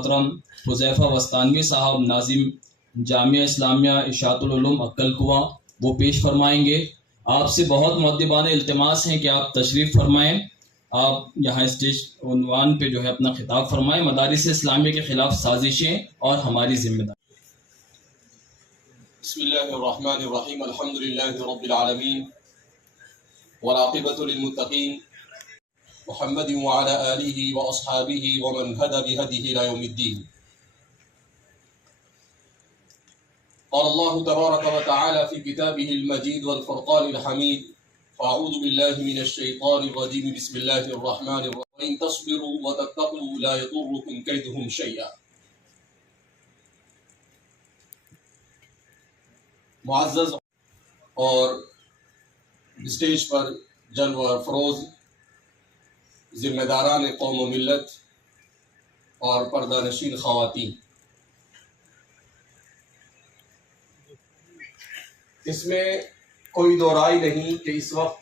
محترم حذیفہ وستانوی صاحب ناظم جامعہ اسلامیہ اشاعت العلوم عقل کنواں وہ پیش فرمائیں گے۔ آپ سے بہت مؤدبانہ التماس ہیں کہ آپ تشریف فرمائیں، آپ یہاں اسٹیج عنوان پہ جو ہے اپنا خطاب فرمائیں، مدارس اسلامیہ کے خلاف سازشیں اور ہماری ذمہ داری۔ بسم اللہ الرحمن الرحیم، الحمد للہ رب العالمین والعاقبۃ للمتقین، محمد وعلی آلہ واصحابہ ومن ہدی بہدیہ الی یوم الدین۔ قال اللہ تبارک وتعالی فی کتابہ المجید والفرقان الحمید، فاعوذ باللہ من الشیطان الرجیم، بسم اللہ الرحمن الرحیم، وَإِن تَصْبِرُوا وَتَتَّقُوا لَا يَضُرُّكُمْ كَيْدُهُمْ شَيْئًا۔ معزز اور اسٹیج پر جلوہ افروز ذمہ داران قوم و ملت اور پردہ نشین خواتین، اس میں کوئی دو رائے نہیں کہ اس وقت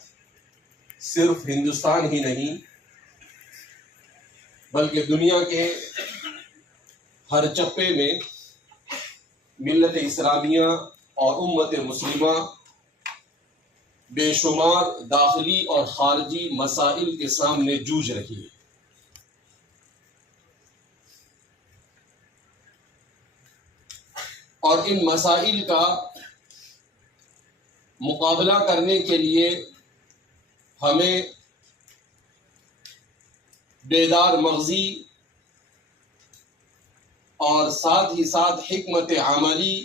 صرف ہندوستان ہی نہیں بلکہ دنیا کے ہر چپے میں ملت اسلامیہ اور امت مسلمہ بے شمار داخلی اور خارجی مسائل کے سامنے جوجھ رہی ہے۔ اور ان مسائل کا مقابلہ کرنے کے لیے ہمیں بیدار مغزی اور ساتھ ہی ساتھ حکمت عملی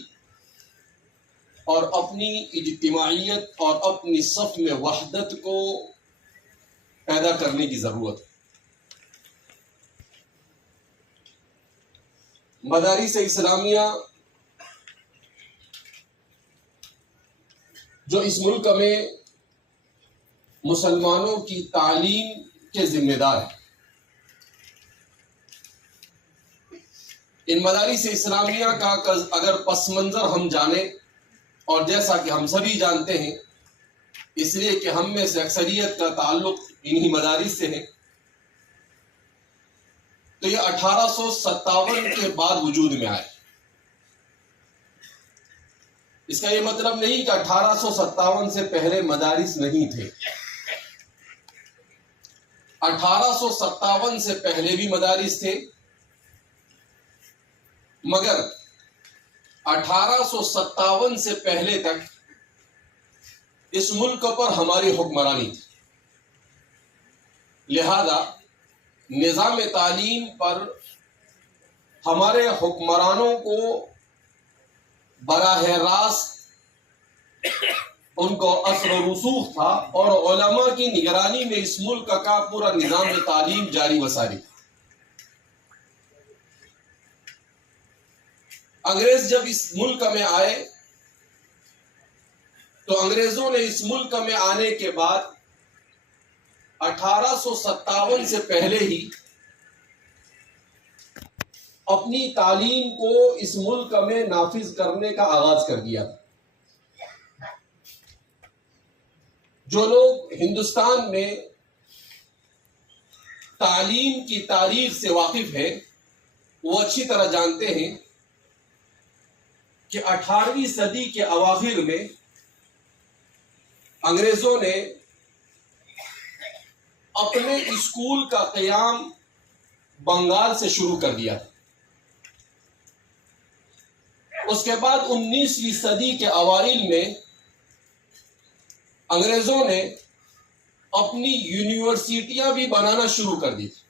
اور اپنی اجتماعیت اور اپنی صف میں وحدت کو پیدا کرنے کی ضرورت ہے۔ مدارس اسلامیہ جو اس ملک میں مسلمانوں کی تعلیم کے ذمہ دار ہیں، ان مدارس اسلامیہ کا اگر پس منظر ہم جانیں، اور جیسا کہ ہم سبھی جانتے ہیں اس لیے کہ ہم میں سے اکثریت کا تعلق انہی مدارس سے ہے، تو یہ 1857 کے بعد وجود میں آئے۔ اس کا یہ مطلب نہیں کہ 1857 سے پہلے مدارس نہیں تھے، 1857 سے پہلے بھی مدارس تھے، مگر 1857 سے پہلے تک اس ملک پر ہماری حکمرانی تھی، لہذا نظام تعلیم پر ہمارے حکمرانوں کو براہ راست ان کو اثر و رسوخ تھا، اور علماء کی نگرانی میں اس ملک کا پورا نظام تعلیم جاری و ساری تھا۔ انگریز جب اس ملک میں آئے تو انگریزوں نے اس ملک میں آنے کے بعد 1857 سے پہلے ہی اپنی تعلیم کو اس ملک میں نافذ کرنے کا آغاز کر دیا۔ جو لوگ ہندوستان میں تعلیم کی تاریخ سے واقف ہیں وہ اچھی طرح جانتے ہیں کہ 18ویں صدی کے اواخر میں انگریزوں نے اپنے اسکول کا قیام بنگال سے شروع کر دیا تھا۔ اس کے بعد 19ویں صدی کے اوائل میں انگریزوں نے اپنی یونیورسٹیاں بھی بنانا شروع کر دی تھی،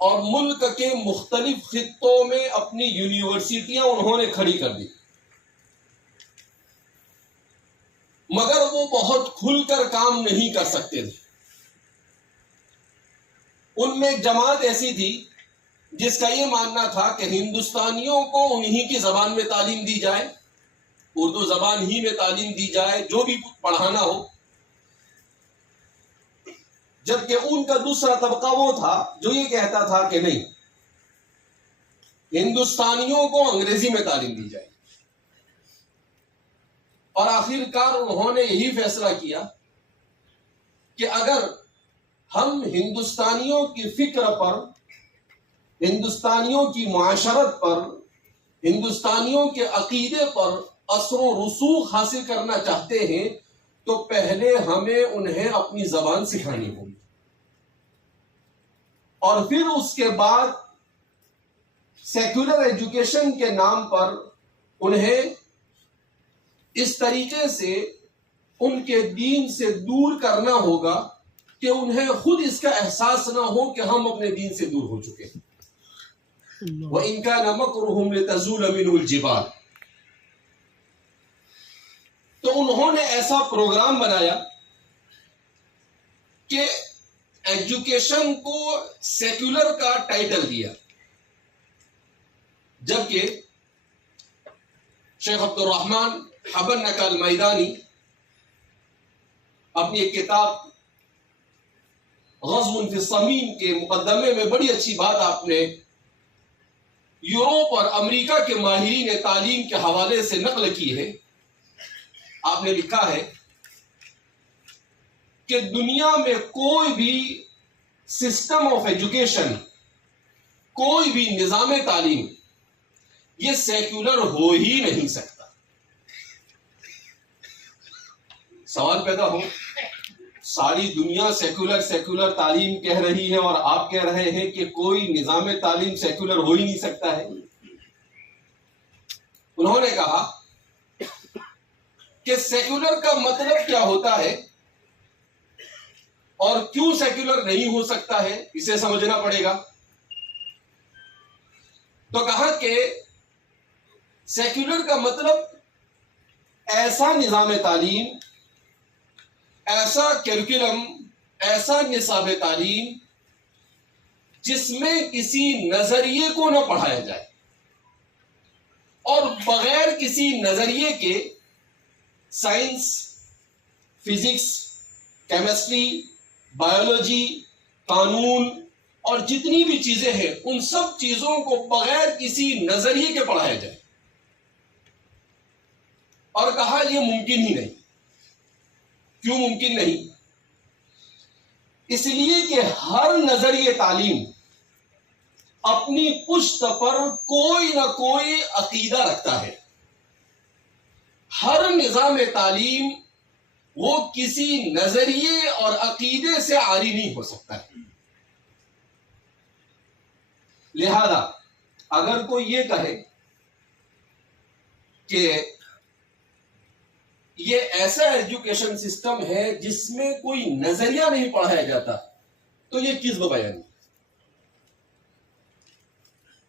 اور ملک کے مختلف خطوں میں اپنی یونیورسٹیاں انہوں نے کھڑی کر دی، مگر وہ بہت کھل کر کام نہیں کر سکتے تھے۔ ان میں ایک جماعت ایسی تھی جس کا یہ ماننا تھا کہ ہندوستانیوں کو انہی کی زبان میں تعلیم دی جائے، اردو زبان ہی میں تعلیم دی جائے، جو بھی پڑھانا ہو، جبکہ ان کا دوسرا طبقہ وہ تھا جو یہ کہتا تھا کہ نہیں، ہندوستانیوں کو انگریزی میں تعلیم دی جائے۔ اور آخر کار انہوں نے یہی فیصلہ کیا کہ اگر ہم ہندوستانیوں کی فکر پر ہندوستانیوں کی معاشرت پر، ہندوستانیوں کے عقیدے پر اثر و رسوخ حاصل کرنا چاہتے ہیں تو پہلے ہمیں انہیں اپنی زبان سکھانی ہوگی، اور پھر اس کے بعد سیکولر ایجوکیشن کے نام پر انہیں اس طریقے سے ان کے دین سے دور کرنا ہوگا کہ انہیں خود اس کا احساس نہ ہو کہ ہم اپنے دین سے دور ہو چکے ہیں۔ وَإِن كَانَ مَكْرُهُمْ لِتَزُولَ مِنْهُ الْجِبَالُ۔ تو انہوں نے ایسا پروگرام بنایا کہ ایجوکیشن کو سیکولر کا ٹائٹل دیا، جبکہ شیخ عبد الرحمن حبنک المیدانی اپنی ایک کتاب غزو فی الصمیم کے مقدمے میں بڑی اچھی بات آپ نے یورپ اور امریکہ کے ماہرین تعلیم کے حوالے سے نقل کی ہے۔ آپ نے لکھا ہے کہ دنیا میں کوئی بھی سسٹم آف ایجوکیشن، کوئی بھی نظام تعلیم یہ سیکولر ہو ہی نہیں سکتا۔ سوال پیدا ہو، ساری دنیا سیکولر سیکولر تعلیم کہہ رہی ہے اور آپ کہہ رہے ہیں کہ کوئی نظام تعلیم سیکولر ہو ہی نہیں سکتا ہے۔ انہوں نے کہا کہ سیکولر کا مطلب کیا ہوتا ہے اور کیوں سیکولر نہیں ہو سکتا ہے، اسے سمجھنا پڑے گا۔ تو کہا کہ سیکولر کا مطلب ایسا نظام تعلیم، ایسا کیریکولم، ایسا نصاب تعلیم جس میں کسی نظریے کو نہ پڑھایا جائے اور بغیر کسی نظریے کے سائنس، فزکس، کیمسٹری، بایولوجی، قانون اور جتنی بھی چیزیں ہیں ان سب چیزوں کو بغیر کسی نظریے کے پڑھایا جائے، اور کہا یہ ممکن ہی نہیں۔ کیوں ممکن نہیں؟ اس لیے کہ ہر نظریہ تعلیم اپنی پشت پر کوئی نہ کوئی عقیدہ رکھتا ہے۔ ہر نظام تعلیم وہ کسی نظریے اور عقیدے سے عاری نہیں ہو سکتا ہے۔ لہذا اگر کوئی یہ کہے کہ یہ ایسا ایجوکیشن سسٹم ہے جس میں کوئی نظریہ نہیں پڑھایا جاتا تو یہ کذب بیان۔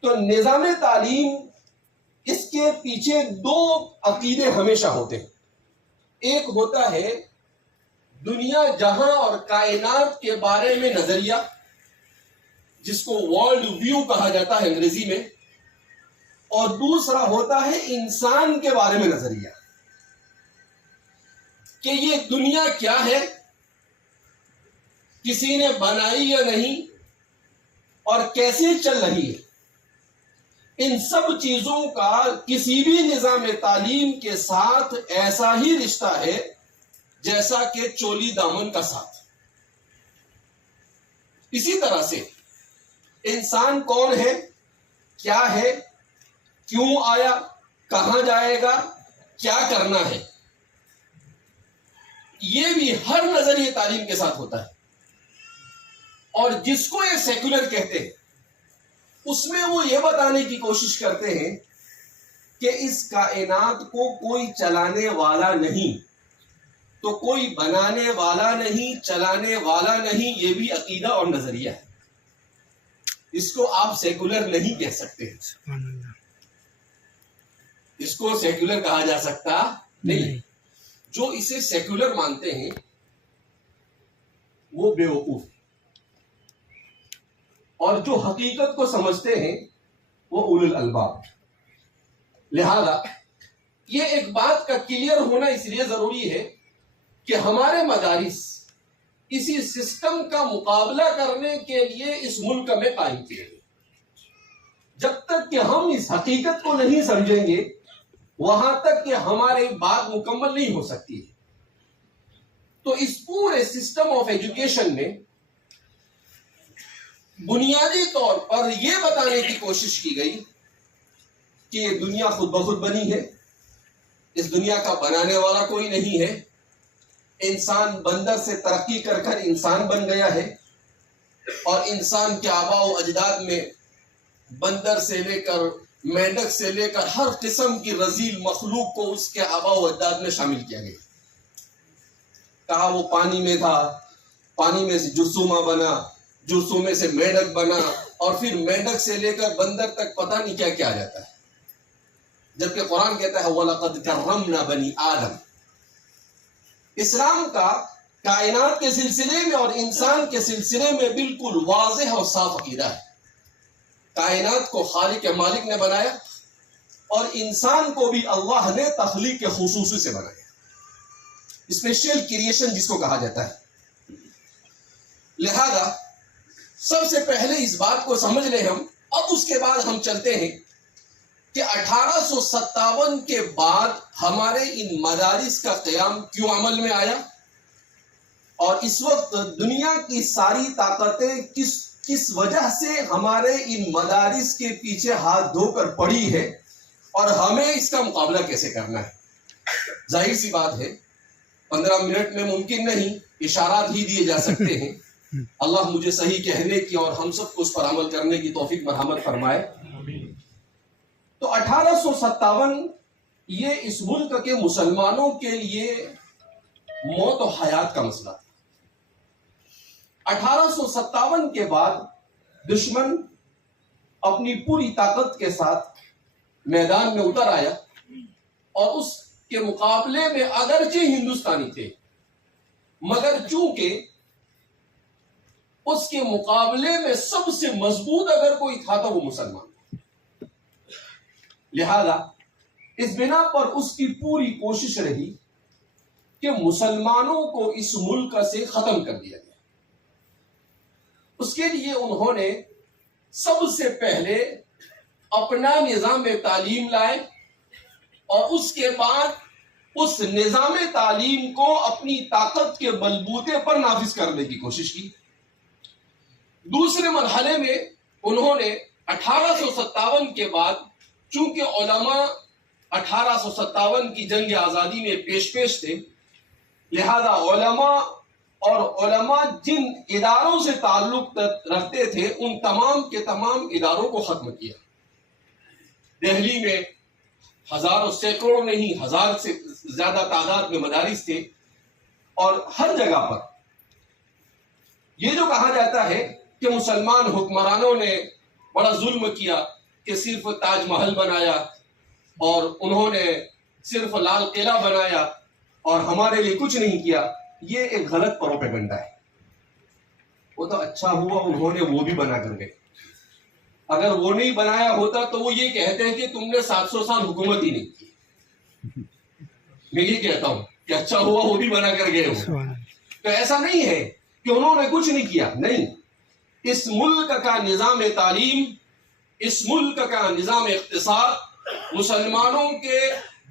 تو نظام تعلیم، اس کے پیچھے دو عقیدے ہمیشہ ہوتے ہیں۔ ایک ہوتا ہے دنیا جہاں اور کائنات کے بارے میں نظریہ، جس کو ورلڈ ویو کہا جاتا ہے انگریزی میں، اور دوسرا ہوتا ہے انسان کے بارے میں نظریہ کہ یہ دنیا کیا ہے، کسی نے بنائی یا نہیں، اور کیسے چل رہی ہے۔ ان سب چیزوں کا کسی بھی نظام تعلیم کے ساتھ ایسا ہی رشتہ ہے جیسا کہ چولی دامن کا ساتھ۔ اسی طرح سے انسان کون ہے، کیا ہے، کیوں آیا، کہاں جائے گا، کیا کرنا ہے، یہ بھی ہر نظریہ تعلیم کے ساتھ ہوتا ہے۔ اور جس کو یہ سیکولر کہتے ہیں اس میں وہ یہ بتانے کی کوشش کرتے ہیں کہ اس کائنات کو کوئی چلانے والا نہیں، تو کوئی بنانے والا نہیں، چلانے والا نہیں، یہ بھی عقیدہ اور نظریہ ہے۔ اس کو آپ سیکولر نہیں کہہ سکتے، اس کو سیکولر کہا جا سکتا نہیں۔ جو اسے سیکولر مانتے ہیں وہ بے وقوف، اور جو حقیقت کو سمجھتے ہیں وہ اولو الالباب۔ لہذا یہ ایک بات کا کلیئر ہونا اس لیے ضروری ہے کہ ہمارے مدارس اسی سسٹم کا مقابلہ کرنے کے لیے اس ملک میں قائم کیے گئے۔ جب تک کہ ہم اس حقیقت کو نہیں سمجھیں گے وہاں تک کہ ہماری بات مکمل نہیں ہو سکتی ہے۔ تو اس پورے سسٹم آف ایجوکیشن میں بنیادی طور پر یہ بتانے کی کوشش کی گئی کہ یہ دنیا خود بخود بنی ہے، اس دنیا کا بنانے والا کوئی نہیں ہے، انسان بندر سے ترقی کر کر انسان بن گیا ہے، اور انسان کے آباء و اجداد میں بندر سے لے کر مینڈک سے لے کر ہر قسم کی رذیل مخلوق کو اس کے آباء و اجداد میں شامل کیا گیا۔ کہا وہ پانی میں تھا، پانی میں سے جرثومہ بنا، جرثومے سے مینڈک بنا، اور پھر مینڈک سے لے کر بندر تک پتہ نہیں کیا کیا جاتا ہے، جبکہ قرآن کہتا ہے وَلَقَدْ كَرَّمْنَا بَنِي آدم۔ اسلام کا کائنات کے سلسلے میں اور انسان کے سلسلے میں بالکل واضح اور صاف عقیدہ ہے۔ کائنات کو خالق مالک نے بنایا، اور انسان کو بھی اللہ نے تخلیق کے خصوصی سے بنایا، اسپیشل کریشن جس کو کہا جاتا ہے۔ لہذا سب سے پہلے اس بات کو سمجھ لیں ہم، اب اس کے بعد ہم چلتے ہیں کہ 1857 کے بعد ہمارے ان مدارس کا قیام کیوں عمل میں آیا، اور اس وقت دنیا کی ساری طاقتیں کس وجہ سے ہمارے ان مدارس کے پیچھے ہاتھ دھو کر پڑی ہے، اور ہمیں اس کا مقابلہ کیسے کرنا ہے۔ ظاہر سی بات ہے 15 منٹ میں ممکن نہیں، اشارات ہی دیے جا سکتے ہیں۔ اللہ مجھے صحیح کہنے کی اور ہم سب کو اس پر عمل کرنے کی توفیق مرحمت فرمائے۔ تو 1857 یہ اس ملک کے مسلمانوں کے لیے موت و حیات کا مسئلہ تھا۔ 1857 کے بعد دشمن اپنی پوری طاقت کے ساتھ میدان میں اتر آیا، اور اس کے مقابلے میں اگرچہ ہندوستانی تھے، مگر چونکہ اس کے مقابلے میں سب سے مضبوط اگر کوئی تھا تو وہ مسلمان تھا۔ لہذا اس بنا پر اس کی پوری کوشش رہی کہ مسلمانوں کو اس ملک سے ختم کر دیا گیا۔ اس کے لیے انہوں نے سب سے پہلے اپنا نظام تعلیم لائے، اور اس کے بعد اس نظام تعلیم کو اپنی طاقت کے بلبوتے پر نافذ کرنے کی کوشش کی۔ دوسرے مرحلے میں انہوں نے 1857 کے بعد، چونکہ علماء 1857 کی جنگ آزادی میں پیش تھے، لہذا علماء جن اداروں سے تعلق رکھتے تھے ان تمام کے تمام اداروں کو ختم کیا۔ دہلی میں ہزاروں سینکڑوں نہیں، 1000 سے زیادہ تعداد میں مدارس تھے، اور ہر جگہ پر یہ جو کہا جاتا ہے کہ مسلمان حکمرانوں نے بڑا ظلم کیا کہ صرف تاج محل بنایا، اور انہوں نے صرف لال قلعہ بنایا اور ہمارے لیے کچھ نہیں کیا، یہ ایک غلط پروپیگنڈا ہے۔ وہ تو اچھا ہوا انہوں نے وہ بھی بنا کر گئے، اگر وہ نہیں بنایا ہوتا تو وہ یہ کہتے ہیں کہ تم نے 700 سال حکومت ہی نہیں کی۔ میں یہ کہتا ہوں کہ اچھا ہوا وہ بھی بنا کر گئے ہو۔ تو ایسا نہیں ہے کہ انہوں نے کچھ نہیں کیا، نہیں، اس ملک کا نظام تعلیم، اس ملک کا نظام اقتصاد مسلمانوں کے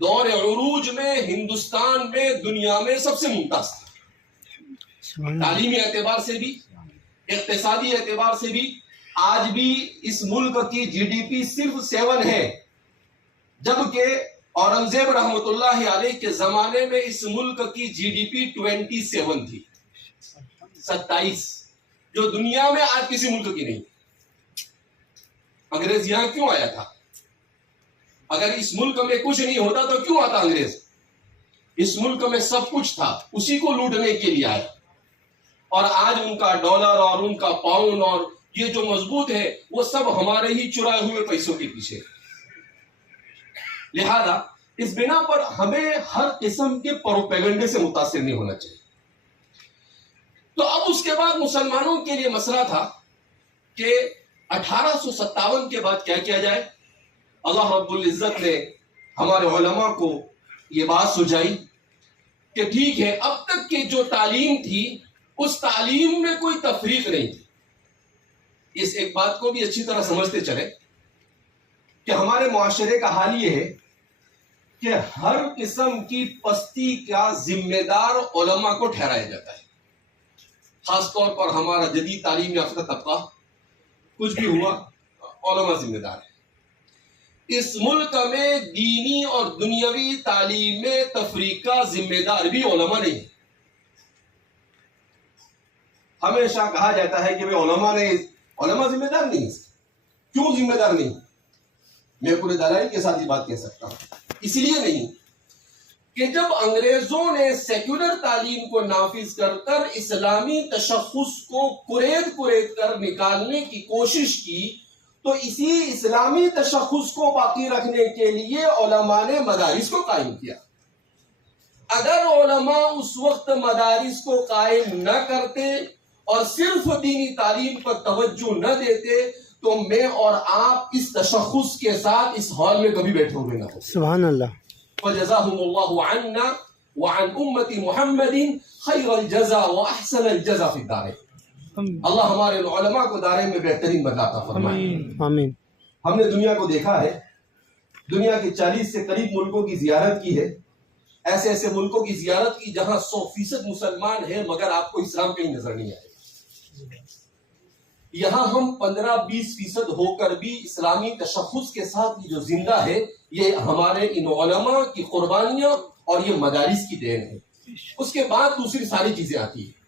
دور عروج میں ہندوستان میں دنیا میں سب سے ممتاز تھا۔ تعلیمی اعتبار سے بھی، اقتصادی اعتبار سے بھی، آج بھی اس ملک کی جی ڈی پی صرف 7 ہے، جبکہ اورنگزیب رحمت اللہ علیہ کے زمانے میں اس ملک کی جی ڈی پی 27 تھی، 27، جو دنیا میں آج کسی ملک کی نہیں۔ انگریز یہاں کیوں آیا تھا؟ اگر اس ملک میں کچھ نہیں ہوتا تو کیوں آتا انگریز؟ اس ملک میں سب کچھ تھا، اسی کو لوٹنے کے لیے آیا، اور آج ان کا ڈالر اور ان کا پاؤنڈ اور یہ جو مضبوط ہے وہ سب ہمارے ہی چرائے ہوئے پیسوں کے پیچھے۔ لہذا اس بنا پر ہمیں ہر قسم کے پروپیگنڈے سے متاثر نہیں ہونا چاہیے۔ تو اب اس کے بعد مسلمانوں کے لیے مسئلہ تھا کہ 1857 کے بعد کیا کیا جائے۔ اللہ رب العزت نے ہمارے علماء کو یہ بات سجائی کہ ٹھیک ہے، اب تک کی جو تعلیم تھی اس تعلیم میں کوئی تفریق نہیں تھی۔ اس ایک بات کو بھی اچھی طرح سمجھتے چلے کہ ہمارے معاشرے کا حال یہ ہے کہ ہر قسم کی پستی کا ذمہ دار علماء کو ٹھہرایا جاتا ہے، خاص طور پر ہمارا جدید تعلیم یافتہ طبقہ کچھ بھی ہوا علماء ذمہ دار ہے. اس ملک میں دینی اور دنیاوی تعلیم میں تفریقہ ذمہ دار بھی علماء نہیں ہے. ہمیشہ کہا جاتا ہے کہ علماء ذمہ دار نہیں ہے. کیوں ذمہ دار نہیں؟ میں پورے دلائل کے ساتھ یہ بات کہہ سکتا ہوں. اس لیے نہیں کہ جب انگریزوں نے سیکولر تعلیم کو نافذ کر اسلامی تشخص کو کرید کر نکالنے کی کوشش کی تو اسی اسلامی تشخص کو باقی رکھنے کے لیے علماء نے مدارس کو قائم کیا. اگر علماء اس وقت مدارس کو قائم نہ کرتے اور صرف دینی تعلیم پر توجہ نہ دیتے تو میں اور آپ اس تشخص کے ساتھ اس ہال میں کبھی بیٹھے ہوئے نہ ہو. سبحان اللہ. فجزاهم الله عنا وعن امت محمد خیر الجزا واحسن الجزا فی الدارین. اللہ ہمارے علماء کو دارین میں بہترین بدلہ عطا فرمائے. آمین. ہم نے دنیا کو دیکھا ہے, دنیا کے 40 سے قریب ملکوں کی زیارت کی ہے. ایسے ملکوں کی زیارت کی جہاں 100% مسلمان ہیں مگر آپ کو اسلام کہیں نظر نہیں آئے. یہاں ہم 15-20% ہو کر بھی اسلامی تشخص کے ساتھ یہ جو زندہ ہے یہ ہمارے ان علماء کی قربانیاں اور یہ مدارس کی دین ہے. اس کے بعد دوسری ساری چیزیں آتی ہیں.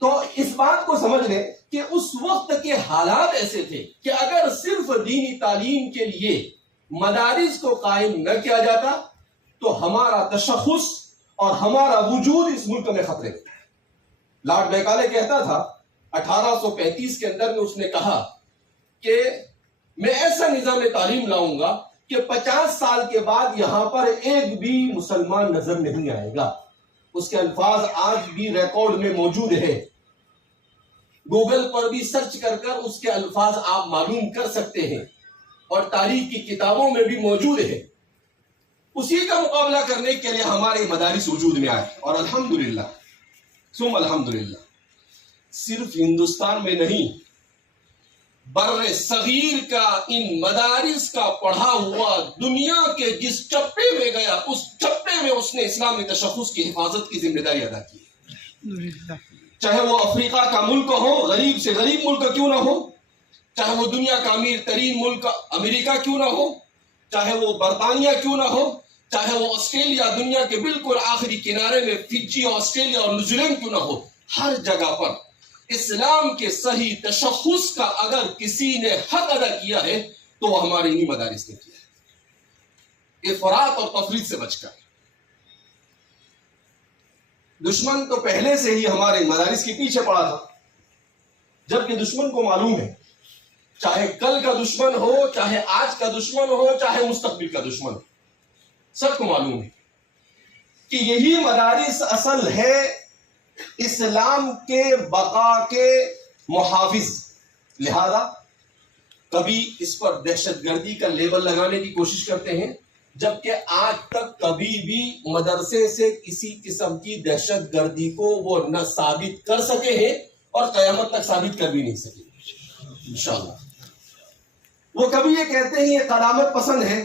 تو اس بات کو سمجھ لیں کہ اس وقت کے حالات ایسے تھے کہ اگر صرف دینی تعلیم کے لیے مدارس کو قائم نہ کیا جاتا تو ہمارا تشخص اور ہمارا وجود اس ملک میں خطرے میں. لارڈ میکالے کہتا تھا 1835 کے اندر میں اس نے کہا کہ میں ایسا نظام تعلیم لاؤں گا کہ 50 سال کے بعد یہاں پر ایک بھی مسلمان نظر نہیں آئے گا. اس کے الفاظ آج بھی ریکارڈ میں موجود ہے. گوگل پر بھی سرچ کر اس کے الفاظ آپ معلوم کر سکتے ہیں اور تاریخ کی کتابوں میں بھی موجود ہے. اسی کا مقابلہ کرنے کے لیے ہمارے مدارس وجود میں آئے اور الحمدللہ ثم الحمدللہ صرف ہندوستان میں نہیں بر صغیر کا ان مدارس کا پڑھا ہوا دنیا کے جس چپے میں گیا اس چپے میں اس نے اسلامی تشخص کی حفاظت کی ذمہ داری ادا کی. چاہے وہ افریقہ کا ملک ہو, غریب سے غریب ملک کیوں نہ ہو, چاہے وہ دنیا کا امیر ترین ملک امریکہ کیوں نہ ہو, چاہے وہ برطانیہ کیوں نہ ہو, چاہے وہ آسٹریلیا دنیا کے بالکل آخری کنارے میں فجی آسٹریلیا اور نیوزی لینڈ کیوں نہ ہو, ہر جگہ پر اسلام کے صحیح تشخص کا اگر کسی نے حق ادا کیا ہے تو وہ ہمارے انہی مدارس نے کیا ہے, افراط اور تفریط سے بچ کر. دشمن تو پہلے سے ہی ہمارے مدارس کے پیچھے پڑا تھا, جبکہ دشمن کو معلوم ہے, چاہے کل کا دشمن ہو, چاہے آج کا دشمن ہو, چاہے مستقبل کا دشمن ہو, سب کو معلوم ہے کہ یہی مدارس اصل ہے اسلام کے بقا کے محافظ. لہذا کبھی اس پر دہشت گردی کا لیبل لگانے کی کوشش کرتے ہیں, جبکہ آج تک کبھی بھی مدرسے سے کسی قسم کی دہشت گردی کو وہ نہ ثابت کر سکے ہیں اور قیامت تک ثابت کر بھی نہیں سکے انشاءاللہ. وہ کبھی یہ کہتے ہیں یہ قدامت پسند ہے,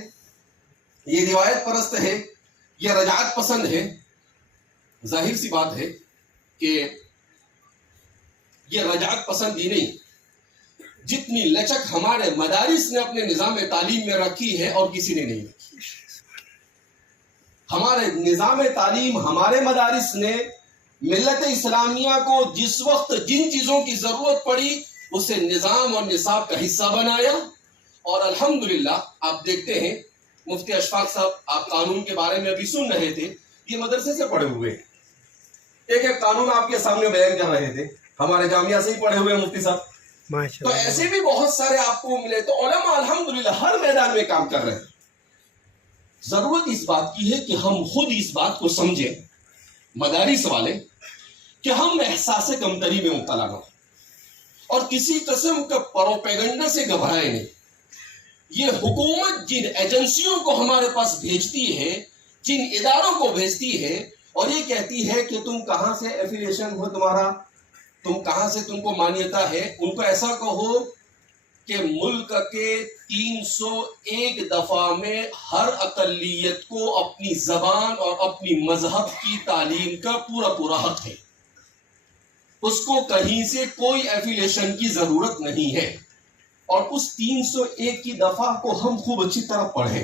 یہ روایت پرست ہے, یہ رجعت پسند ہے. ظاہر سی بات ہے کہ یہ رجعت پسند ہی نہیں, جتنی لچک ہمارے مدارس نے اپنے نظام تعلیم میں رکھی ہے اور کسی نے نہیں رکھی. ہمارے نظام تعلیم, ہمارے مدارس نے ملت اسلامیہ کو جس وقت جن چیزوں کی ضرورت پڑی اسے نظام اور نصاب کا حصہ بنایا. اور الحمدللہ آپ دیکھتے ہیں مفتی اشفاق صاحب آپ قانون کے بارے میں ابھی سن رہے تھے, یہ مدرسے سے پڑھے ہوئے ہیں. ایک قانون آپ کے سامنے بیان کر رہے تھے, ہمارے جامعہ سے ہی پڑھے ہوئے مفتی صاحب. تو ایسے بھی بہت سارے آپ کو ملے. تو علماء الحمدللہ ہر میدان میں کام کر رہے ہیں. ضرورت اس بات کی ہے کہ ہم خود اس بات کو سمجھیں مدارس والے کہ ہم احساس کمتری میں مبتلا نہ ہوں اور کسی قسم کا پروپیگنڈا سے گھبرائے نہیں. یہ حکومت جن ایجنسیوں کو ہمارے پاس بھیجتی ہے, جن اداروں کو بھیجتی ہے اور یہ کہتی ہے کہ تم کہاں سے ایفیلیشن ہو, تمہارا تم کہاں سے, تم کو مانیتا ہے, ان کو ایسا کہو کہ ملک کے 301 دفعہ میں ہر اقلیت کو اپنی زبان اور اپنی مذہب کی تعلیم کا پورا حق ہے. اس کو کہیں سے کوئی ایفیلیشن کی ضرورت نہیں ہے، اور اس 301 کی دفعہ کو ہم خوب اچھی طرح پڑھیں،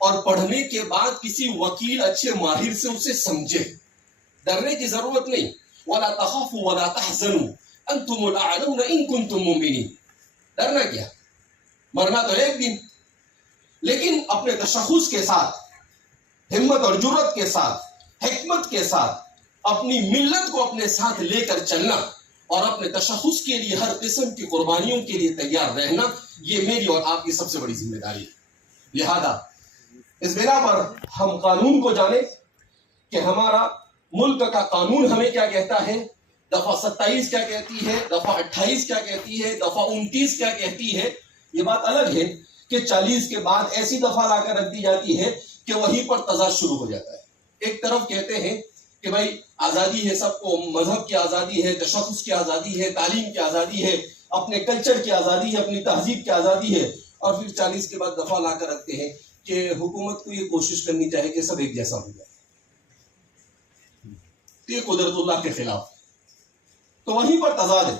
اور پڑھنے کے بعد کسی وکیل اچھے ماہر سے اسے سمجھے. ڈرنے کی ضرورت نہیں. وَلَا تَخَافُوا وَلَا تَحْزَنُوا أَنْتُمُ الْأَعْلَوْنَ إِن كُنتُم مُؤْمِنِينَ. ڈرنا کیا، مرنا تو ایک دن. لیکن اپنے تشخص کے ساتھ، ہمت اور جرت کے ساتھ، حکمت کے ساتھ اپنی ملت کو اپنے ساتھ لے کر چلنا اور اپنے تشخص کے لیے ہر قسم کی قربانیوں کے لیے تیار رہنا، یہ میری اور آپ کی سب سے بڑی ذمہ داری ہے. لہذا اس بنا پر ہم قانون کو جانیں کہ ہمارا ملک کا قانون ہمیں کیا کہتا ہے. دفعہ 27 کیا کہتی ہے، دفعہ 28 کیا کہتی ہے، دفعہ 29 کیا کہتی ہے. یہ بات الگ ہے کہ 40 کے بعد ایسی دفعہ لا کر رکھ دی جاتی ہے کہ وہیں پر تضاد شروع ہو جاتا ہے. ایک طرف کہتے ہیں کہ بھائی آزادی ہے سب کو، مذہب کی آزادی ہے، تشخص کی آزادی ہے، تعلیم کی آزادی ہے، اپنے کلچر کی آزادی ہے، اپنی تہذیب کی آزادی ہے، اور پھر 40 کے بعد دفعہ لا کر رکھتے ہیں کہ حکومت کو یہ کوشش کرنی چاہیے کہ سب ایک جیسا ہو جائے. یہ قدرت اللہ کے خلاف، تو وہیں پر تضاد ہے.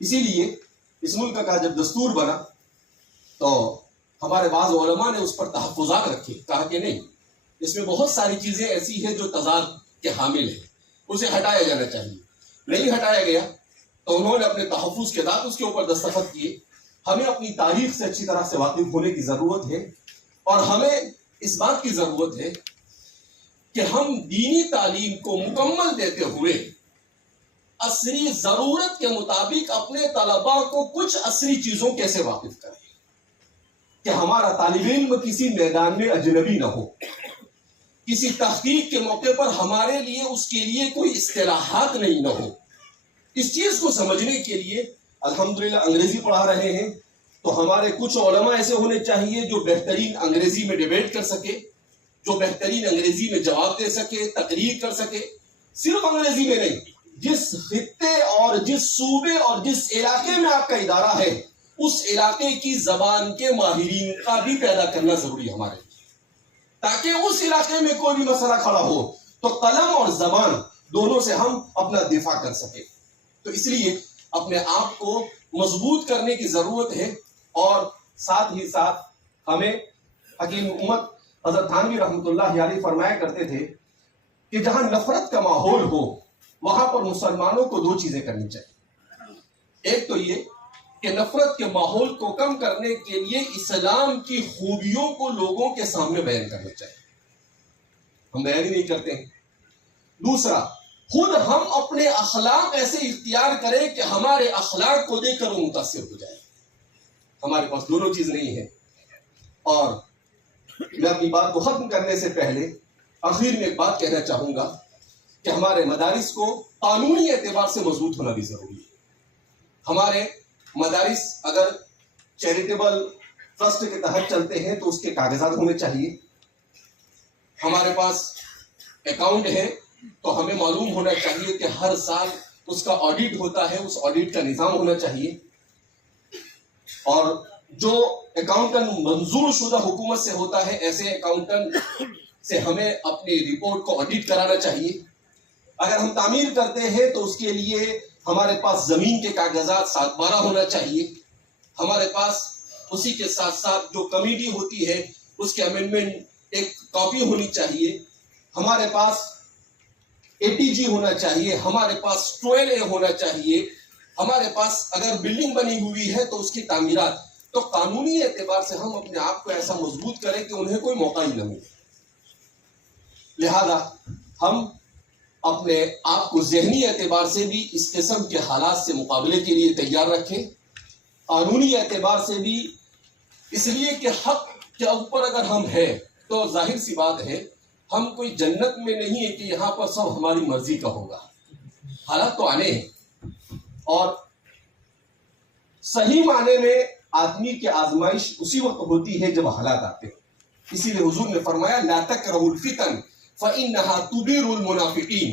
اسی لیے اس ملک کا جب دستور بنا تو ہمارے بعض علماء نے اس پر تحفظات رکھے، کہا کہ نہیں، اس میں بہت ساری چیزیں ایسی ہیں جو تضاد کے حامل ہیں، اسے ہٹایا جانا چاہیے. نہیں ہٹایا گیا تو انہوں نے اپنے تحفظ کے ساتھ اس کے اوپر دستخط کیے. ہمیں اپنی تاریخ سے اچھی طرح سے واقف ہونے کی ضرورت ہے، اور ہمیں اس بات کی ضرورت ہے کہ ہم دینی تعلیم کو مکمل دیتے ہوئے عصری ضرورت کے مطابق اپنے طلباء کو کچھ عصری چیزوں کیسے واقف کریں کہ ہمارا طالب علم کسی میدان میں اجنبی نہ ہو. کسی تحقیق کے موقع پر ہمارے لیے اس کے لیے کوئی اصطلاحات نہیں نہ ہو. اس چیز کو سمجھنے کے لیے الحمدللہ انگریزی پڑھا رہے ہیں، تو ہمارے کچھ علماء ایسے ہونے چاہیے جو بہترین انگریزی میں ڈیبیٹ کر سکے، جو بہترین انگریزی میں جواب دے سکے، تقریر کر سکے. صرف انگریزی میں نہیں، جس خطے اور جس صوبے اور جس علاقے میں آپ کا ادارہ ہے اس علاقے کی زبان کے ماہرین کا بھی پیدا کرنا ضروری ہے ہمارے لیے، تاکہ اس علاقے میں کوئی بھی مسئلہ کھڑا ہو تو قلم اور زبان دونوں سے ہم اپنا دفاع کر سکیں. تو اس لیے اپنے آپ کو مضبوط کرنے کی ضرورت ہے، اور ساتھ ہی ساتھ ہمیں حکیم امت حضرت تھانوی رحمۃ اللہ علیہ فرمایا کرتے تھے کہ جہاں نفرت کا ماحول ہو وہاں پر مسلمانوں کو دو چیزیں کرنی چاہیے. ایک تو یہ کہ نفرت کے ماحول کو کم کرنے کے لیے اسلام کی خوبیوں کو لوگوں کے سامنے بیان کرنا چاہیے. ہم بیان ہی نہیں کرتے ہیں. دوسرا، خود ہم اپنے اخلاق ایسے اختیار کریں کہ ہمارے اخلاق کو دیکھ کر وہ متاثر ہو جائے. ہمارے پاس دونوں چیز نہیں ہے. اور میں اپنی بات کو ختم کرنے سے پہلے آخر میں ایک بات کہنا چاہوں گا کہ ہمارے مدارس کو قانونی اعتبار سے مضبوط ہونا بھی ضروری ہے. ہمارے مدارس اگر چیریٹیبل ٹرسٹ کے تحت چلتے ہیں تو اس کے کاغذات ہونے چاہیے. ہمارے پاس اکاؤنٹ ہے تو ہمیں معلوم ہونا چاہیے کہ ہر سال اس کا آڈٹ ہوتا ہے، اس آڈٹ کا نظام ہونا چاہیے. اور جو اکاؤنٹنٹ منظور شدہ حکومت سے ہوتا ہے، ایسے اکاؤنٹنٹ سے ہمیں اپنی رپورٹ کو آڈٹ کرانا چاہیے. اگر ہم تعمیر کرتے ہیں تو اس کے لیے ہمارے پاس زمین کے کاغذات 7/12 ہونا چاہیے. ہمارے پاس اسی کے ساتھ ساتھ جو کمیٹی ہوتی ہے اس کے امینڈمنٹ ایک کاپی ہونی چاہیے. ہمارے پاس ATG ہونا چاہیے. ہمارے پاس 12A ہونا چاہیے. ہمارے پاس اگر بلڈنگ بنی ہوئی ہے تو اس کی تعمیرات. تو قانونی اعتبار سے ہم اپنے آپ کو ایسا مضبوط کریں کہ انہیں کوئی موقع ہی نہ ملے. لہذا ہم اپنے آپ کو ذہنی اعتبار سے بھی اس قسم کے حالات سے مقابلے کے لیے تیار رکھیں. قانونی اعتبار سے بھی اس لیے کہ حق کے اوپر اگر ہم ہیں تو ظاہر سی بات ہے ہم کوئی جنت میں نہیں ہے کہ یہاں پر سب ہماری مرضی کا ہوگا. حالات تو آنے ہیں، اور صحیح معنی میں آدمی کی آزمائش اسی وقت ہوتی ہے جب حالات آتے ہیں. اسی لیے حضور نے فرمایا لا تکرہوا الفتن فإنها تبیر المنافقین.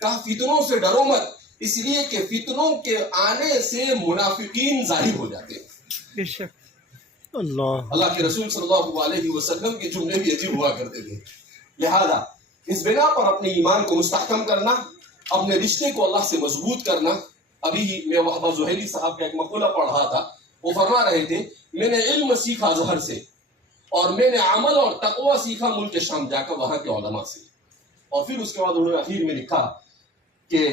کہا فتنوں سے ڈرو مت، اس لیے کہ فتنوں کے آنے سے منافقین ظاہر ہو جاتے ہیں. اللہ کے رسول صلی اللہ علیہ وسلم کے جملے بھی عجیب ہوا کرتے تھے. لہذا اس بنا پر اپنے ایمان کو مستحکم کرنا، اپنے رشتے کو اللہ سے مضبوط کرنا. ابھی میں وہبہ زہیلی صاحب کا ایک مقولہ پڑھ رہا تھا، وہ فرما رہے تھے میں نے علم سیکھا ظہر سے اور میں نے عمل اور تقوی سیکھا ملک شام جا کر وہاں کے علماء سے. اور پھر اس کے بعد انہوں نے اخیر میں لکھا کہ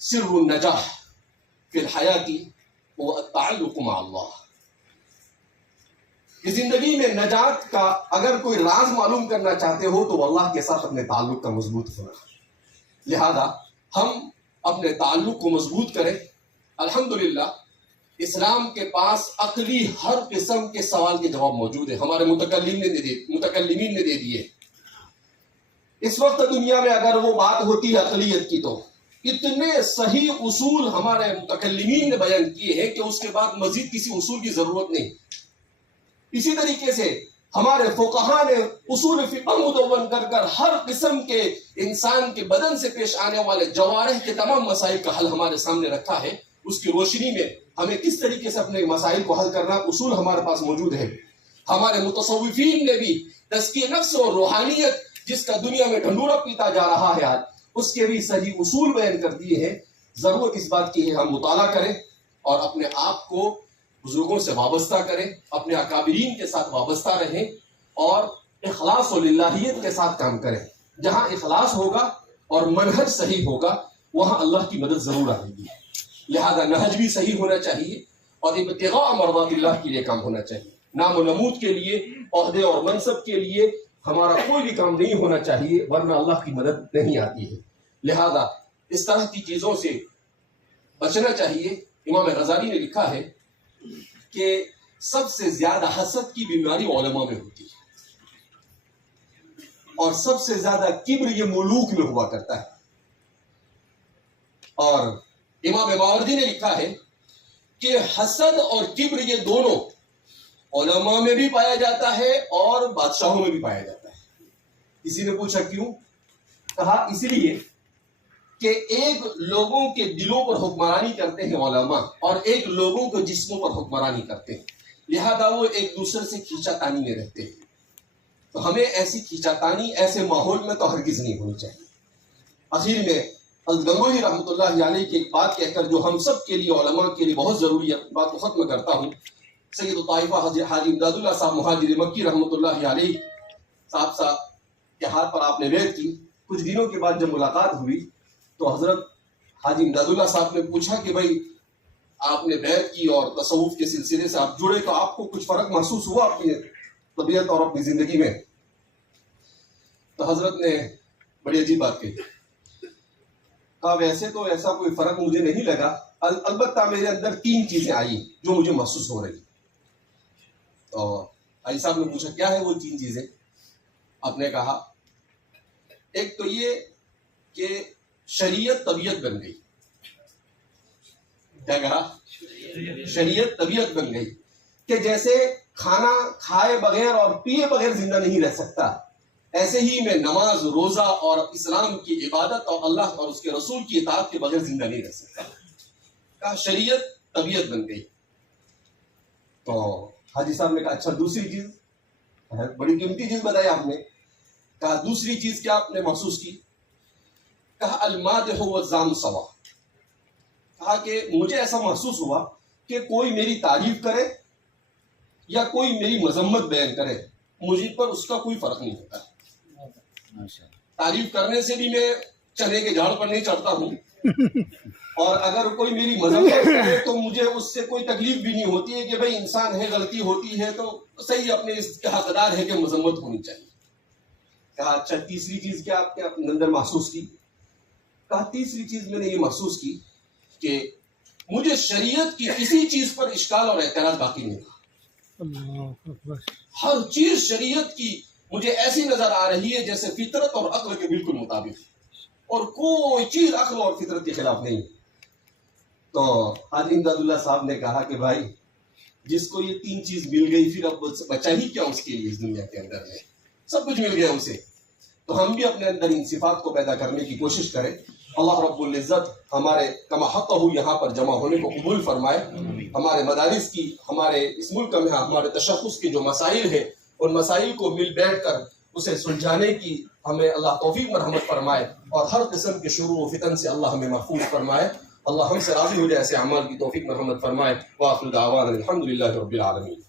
سر النجاح فی الحیات وہ التعلق مع اللہ. زندگی میں نجات کا اگر کوئی راز معلوم کرنا چاہتے ہو تو اللہ کے ساتھ اپنے تعلق کا مضبوط ہونا. لہذا ہم اپنے تعلق کو مضبوط کریں. الحمدللہ اسلام کے پاس عقلی ہر قسم کے سوال کے جواب موجود ہیں، ہمارے متکلمین نے دے دیے. اس وقت دنیا میں اگر وہ بات ہوتی ہے عقلیت کی تو اتنے صحیح اصول ہمارے متکلمین نے بیان کیے ہیں کہ اس کے بعد مزید کسی اصول کی ضرورت نہیں. اسی طریقے سے ہمارے فقہاء نے اصول فقہ مدون کر کر ہر قسم کے انسان کے بدن سے پیش آنے والے جوارح کے تمام مسائل کا حل ہمارے سامنے رکھا ہے. اس کی روشنی میں ہمیں کس طریقے سے اپنے مسائل کو حل کرنا اصول ہمارے پاس موجود ہے. ہمارے متصوفین نے بھی تزکیہ نفس اور روحانیت جس کا دنیا میں ڈھنڈورا پیتا جا رہا ہے آج، اس کے بھی صحیح اصول بیان کر دیے ہیں. ضرورت اس بات کی ہے ہم مطالعہ کریں اور اپنے آپ کو بزرگوں سے وابستہ کریں، اپنے اکابرین کے ساتھ وابستہ رہیں اور اخلاص و للہیت کے ساتھ کام کریں. جہاں اخلاص ہوگا اور منہج صحیح ہوگا وہاں اللہ کی مدد ضرور آئے گی. لہذا نہج بھی صحیح ہونا چاہیے اور ابتغاء مرضات اللہ کے لیے کام ہونا چاہیے. نام و نمود کے لیے، عہدے اور منصب کے لیے ہمارا کوئی بھی کام نہیں ہونا چاہیے، ورنہ اللہ کی مدد نہیں آتی ہے. لہذا اس طرح کی چیزوں سے بچنا چاہیے. امام غزالی نے لکھا ہے کہ سب سے زیادہ حسد کی بیماری علماء میں ہوتی ہے اور سب سے زیادہ کبر یہ ملوک میں ہوا کرتا ہے. اور امام ماوردی نے لکھا ہے کہ حسد اور کبر یہ دونوں علماء میں بھی پایا جاتا ہے اور بادشاہوں میں بھی پایا جاتا ہے. کسی نے پوچھا کیوں؟ کہا اس لیے کہ ایک لوگوں کے دلوں پر حکمرانی کرتے ہیں علماء اور ایک لوگوں کے جسموں پر حکمرانی کرتے ہیں. لہذا وہ ایک دوسرے سے کھینچا تانی میں رہتے ہیں. تو ہمیں ایسی کھینچا تانی ایسے ماحول میں تو ہرگز نہیں ہونی چاہیے. آخر میں گنگوہی رحمۃ اللہ علیہ کی ایک بات کہہ کر جو ہم سب کے لیے علماء کے لیے بہت ضروری ہے بات کو ختم کرتا ہوں. سید الطائفہ حاجی امداد اللہ صاحب مہاجر مکی رحمۃ اللہ علیہ صاحب کے ہاتھ پر آپ نے بیعت کی. کچھ دنوں کے بعد جب ملاقات ہوئی تو حضرت حاجی امداد اللہ صاحب نے پوچھا کہ بھائی آپ نے بیعت کی اور تصوف کے سلسلے سے آپ جڑے تو آپ کو کچھ فرق محسوس ہوا اپنی طبیعت اور اپنی زندگی میں؟ تو حضرت نے بڑی عجیب بات کہی. کہا ویسے تو ایسا کوئی فرق مجھے نہیں لگا، البتہ میرے اندر 3 چیزیں آئی جو مجھے محسوس ہو رہی. تو حاجی صاحب نے پوچھا کیا ہے وہ 3 چیزیں؟ آپ نے کہا ایک تو یہ کہ شریعت طبیعت بن گئی. کیا کہا؟ شریعت طبیعت بن گئی کہ جیسے کھانا کھائے بغیر اور پیے بغیر زندہ نہیں رہ سکتا، ایسے ہی میں نماز روزہ اور اسلام کی عبادت اور اللہ اور اس کے رسول کی اطاعت کے بغیر زندہ نہیں رہ سکتا. کہا شریعت طبیعت بن گئی. تو حاجی صاحب نے کہا اچھا دوسری چیز؟ بڑی قیمتی چیز بتائی آپ نے. کہا دوسری چیز کیا آپ نے محسوس کی؟ کہا المادح والذام سوا. کہا کہ مجھے ایسا محسوس ہوا کہ کوئی میری تعریف کرے یا کوئی میری مذمت بیان کرے، مجھے پر اس کا کوئی فرق نہیں ہوتا. تعریف کرنے سے بھی میں چنے کے جھاڑ پر نہیں چڑھتا ہوں اور اگر کوئی میری مذمت کرے تو مجھے اس سے کوئی تکلیف بھی نہیں ہوتی ہے کہ بھائی انسان ہے، غلطی ہوتی ہے تو صحیح اپنے اس کے حقدار ہے کہ مذمت ہونی چاہیے. کہا اچھا تیسری چیز کیا آپ کے اپنے اندر محسوس کی؟ کہا تیسری چیز میں نے یہ محسوس کی کہ مجھے شریعت کی کسی چیز پر اشکال اور اعتراض باقی نہیں تھا. ہر چیز شریعت کی مجھے ایسی نظر آ رہی ہے جیسے فطرت اور عقل کے بالکل مطابق اور کوئی چیز عقل اور فطرت کے خلاف نہیں. تو حاجی امداد اللہ صاحب نے کہا کہ بھائی جس کو یہ 3 چیز مل گئی پھر اب بچا ہی کیا اس کے لیے اس دنیا کے اندر ہے، سب کچھ مل گیا اسے. تو ہم بھی اپنے اندر ان صفات کو پیدا کرنے کی کوشش کریں. اللہ رب العزت ہمارے کما حق ہو یہاں پر جمع ہونے کو قبول فرمائے. ہمارے مدارس کی، ہمارے اس ملک میں ہمارے تشخص کے جو مسائل ہیں ان مسائل کو مل بیٹھ کر اسے سلجھانے کی ہمیں اللہ توفیق مرحمت فرمائے، اور ہر قسم کے شرور و فتن سے اللہ ہمیں محفوظ فرمائے. اللہ ہم سے راضی ہو جائے، ایسے اعمال کی توفیق مرحمت فرمائے. وآخر دعوانا الحمدللہ رب العالمین.